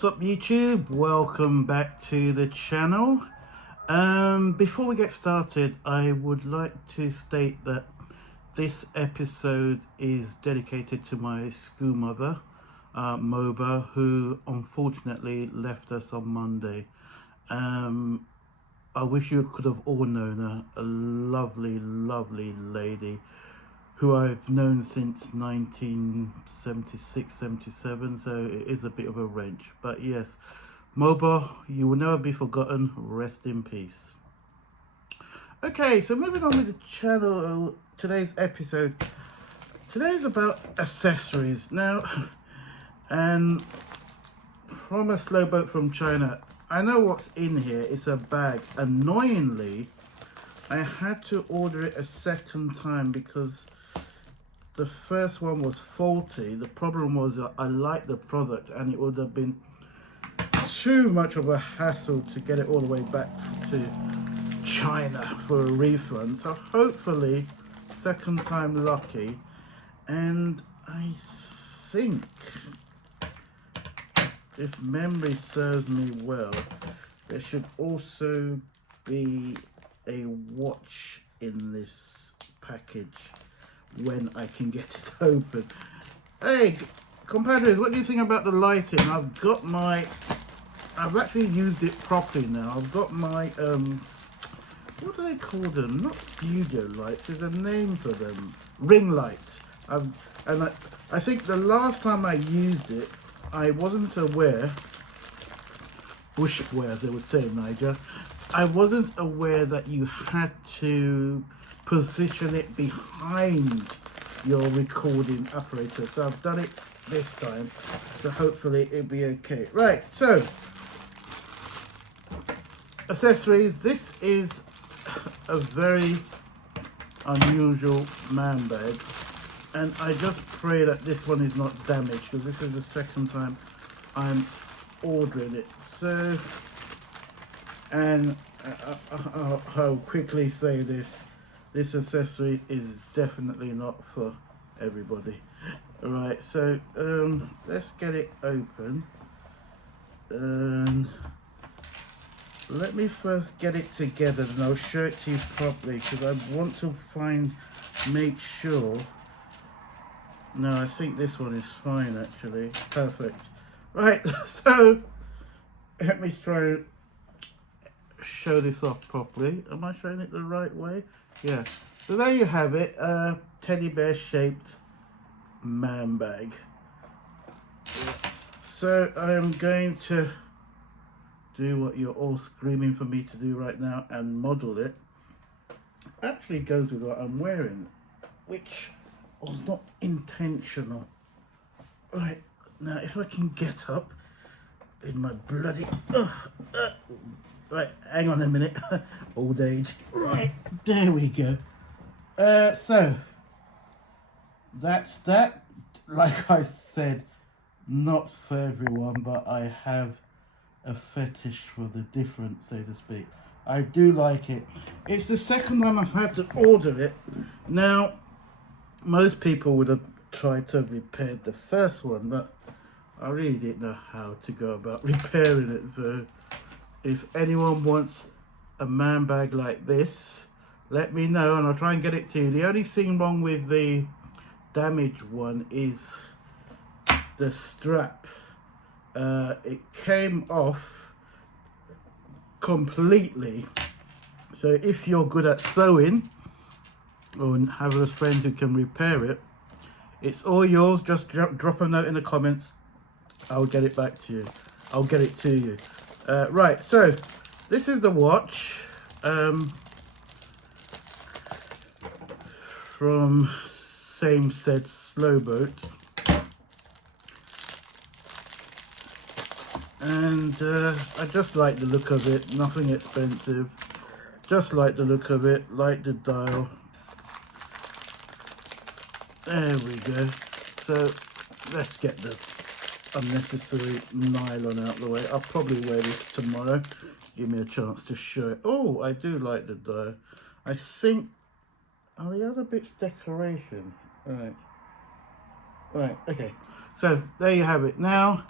What's up YouTube? Welcome back to the channel. Before we get started, I would like to state that this episode is dedicated to my school mother, Mobo, who unfortunately left us on Monday. I wish you could have all known her, a lovely lady who I've known since 1976, 77, so it is a bit of a wrench. But yes, Mobo, you will never be forgotten. Rest in peace. Okay, so moving on with the channel, today's episode. Today is about accessories. Now, and from a slow boat from China, I know what's in here. It's a bag. Annoyingly, I had to order it a second time because the first one was faulty. The problem was that I liked the product and it would have been too much of a hassle to get it all the way back to China for a refund. So hopefully, second time lucky. And I think, if memory serves me well, there should also be a watch in this package when I can get it open. Hey, compadres, what do you think about the lighting? I've actually used it properly now. I've got my, what do they call them? Not studio lights, there's a name for them. Ring lights. I think the last time I used it, I wasn't aware, bushware as they would say in Niger, I wasn't aware that you had to position it behind your recording apparatus. So I've done it this time, so hopefully it'll be okay. Right, so accessories. This is a very unusual man bag, and I just pray that this one is not damaged because this is the second time I'm ordering it. So, and I'll quickly say this accessory is definitely not for everybody. All right, so let's get it open. Let me first get it together and I'll show it to you properly because I want to make sure. No, I think this one is fine actually. Perfect. Right, so let me try and show this off properly. Am I showing it the right way? Yeah. So there you have it, a teddy bear shaped man bag. So I am going to do what you're all screaming for me to do right now and model it. Actually goes with what I'm wearing, which was not intentional. Right, now if I can get up in my bloody right, hang on a minute. Old age. Right, there we go. So that's that. Like I said, not for everyone, but I have a fetish for the different, so to speak. I do like it. It's the second time I've had to order it. Now, most people would have tried to repair the first one, but I really didn't know how to go about repairing it. So if anyone wants a man bag like this, let me know and I'll try and get it to you. The only thing wrong with the damaged one is the strap. It came off completely. So if you're good at sewing or have a friend who can repair it, it's all yours. Just drop a note in the comments. I'll get it back to you. I'll get it to you. Right, so this is the watch from same said slow boat, and I just like the look of it. Nothing expensive, just like the look of it, like the dial. There we go. So let's get the unnecessary nylon out of the way. I'll probably wear this tomorrow. Give me a chance to show it. Oh, I do like the dial. I think, are the other bits decoration? Right, okay. So there you have it. Now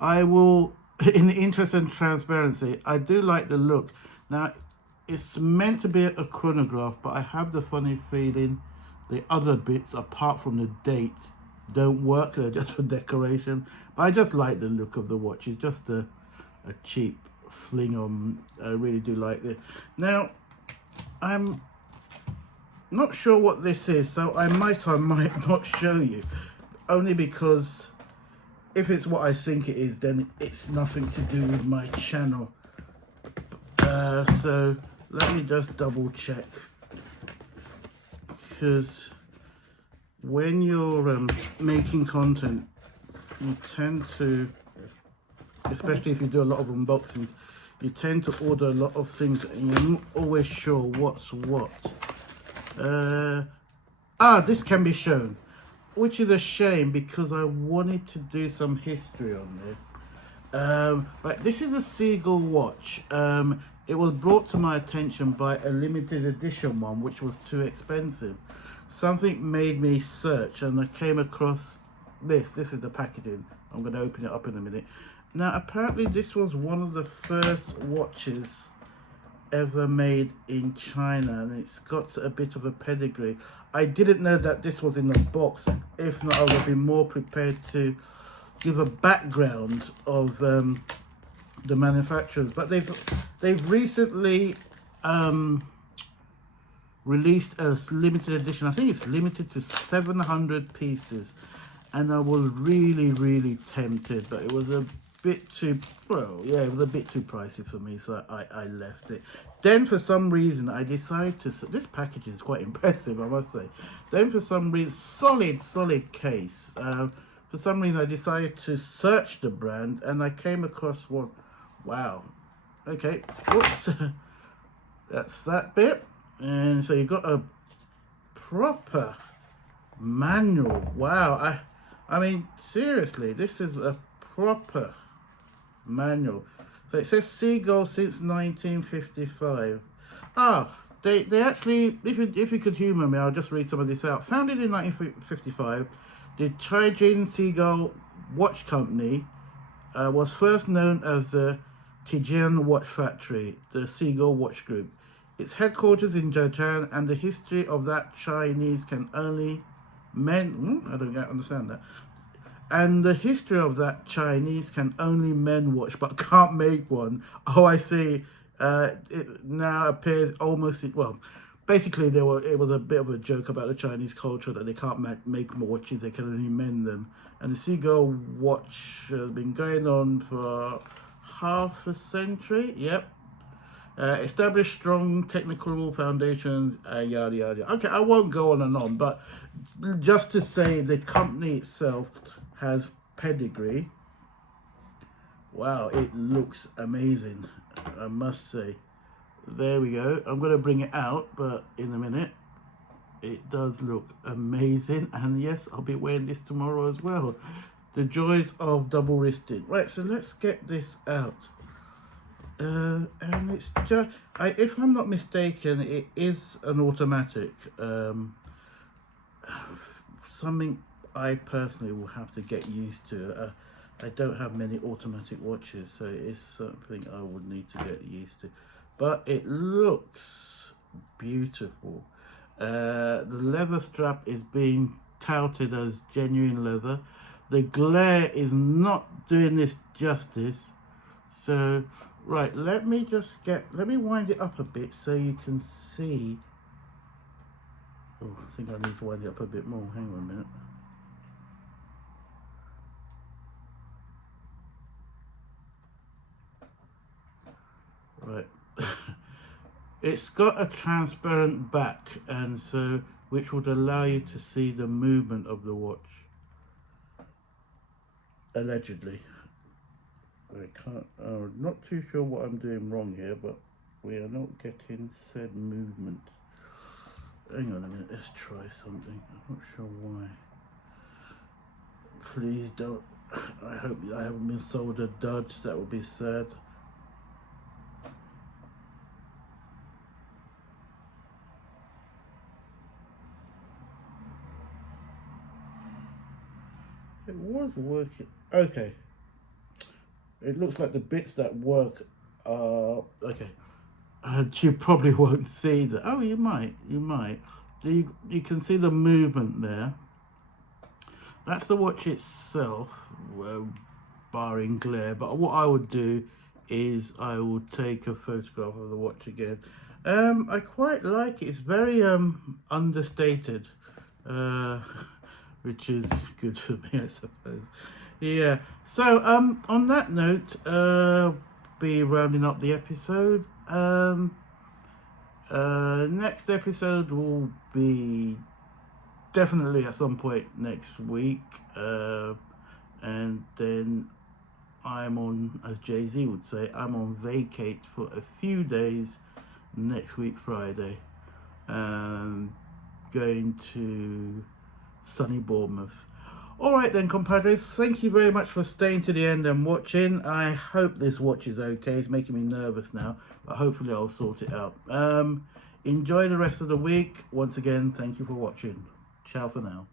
I will in the interest of transparency, I do like the look. Now, it's meant to be a chronograph, but I have the funny feeling the other bits, apart from the date, don't work. They're just for decoration. But I just like the look of the watch. It's just a cheap fling on. I really do like it. Now, I'm not sure what this is, so I might not show you, only because if it's what I think it is, then it's nothing to do with my channel. So let me just double check, because when you're making content, you tend to, especially if you do a lot of unboxings, you tend to order a lot of things and you're not always sure what's what. This can be shown, which is a shame because I wanted to do some history on this. Right, this is a Seagull watch. It was brought to my attention by a limited edition one, which was too expensive. Something made me search and I came across this. This is the packaging. I'm going to open it up in a minute. Now, apparently this was one of the first watches ever made in China, and it's got a bit of a pedigree. I didn't know that this was in the box. If not, I would have been more prepared to give a background of the manufacturers. But they've recently released a limited edition. I think it's limited to 700 pieces, and I was really tempted, but it was a bit too, well, yeah, it was a bit too pricey for me, so I left it. Then for some reason I decided to, this packaging is quite impressive, I must say. Then for some reason, solid case, for some reason I decided to search the brand and I came across one. Wow, okay, whoops. That's that bit. And so you got a proper manual. Wow, I mean seriously, this is a proper manual. So it says Seagull since 1955. They actually, if you could humor me, I'll just read some of this out. Founded in 1955, the Tianjin Seagull Watch Company was first known as the Tianjin Watch Factory, the Seagull Watch Group. Its headquarters in Zhejiang, and the history of that Chinese can only men. I don't understand that. And the history of that Chinese can only men watch, but can't make one. Oh, I see. It now appears almost, well, basically it was a bit of a joke about the Chinese culture that they can't make more watches, they can only mend them. And the Seagull watch has been going on for half a century. Yep. Established strong technical foundations, yada yada. Okay, I won't go on and on, but just to say the company itself has pedigree. Wow, it looks amazing, I must say. There we go. I'm going to bring it out, but in a minute. It does look amazing, and yes, I'll be wearing this tomorrow as well. The joys of double wristed. Right, so let's get this out. And it's just, if I'm not mistaken, it is an automatic. Something I personally will have to get used to. I don't have many automatic watches, so it is something I would need to get used to. But it looks beautiful. The leather strap is being touted as genuine leather. The glare is not doing this justice. So, right, let me wind it up a bit so you can see. Oh, I think I need to wind it up a bit more. Hang on a minute. Right. It's got a transparent back, and so which would allow you to see the movement of the watch. Allegedly. I can't, not too sure what I'm doing wrong here, but we are not getting said movement. Hang on a minute, let's try something. I'm not sure why. Please don't. I hope I haven't been sold a dud. That would be sad. It was working. Okay. it looks like the bits that work are okay. You probably won't see that. Oh, you might. You can see the movement there. That's the watch itself, barring glare. But what I would do is I will take a photograph of the watch again. I quite like it. It's very understated, which is good for me, I suppose. Yeah. So on that note, be rounding up the episode. Next episode will be definitely at some point next week, and then I'm on, as Jay-Z would say, I'm on vacate for a few days next week Friday, going to sunny Bournemouth. All right then, compadres, thank you very much for staying to the end and watching. I hope this watch is okay. It's making me nervous now, but hopefully I'll sort it out. Enjoy the rest of the week. Once again, thank you for watching. Ciao for now.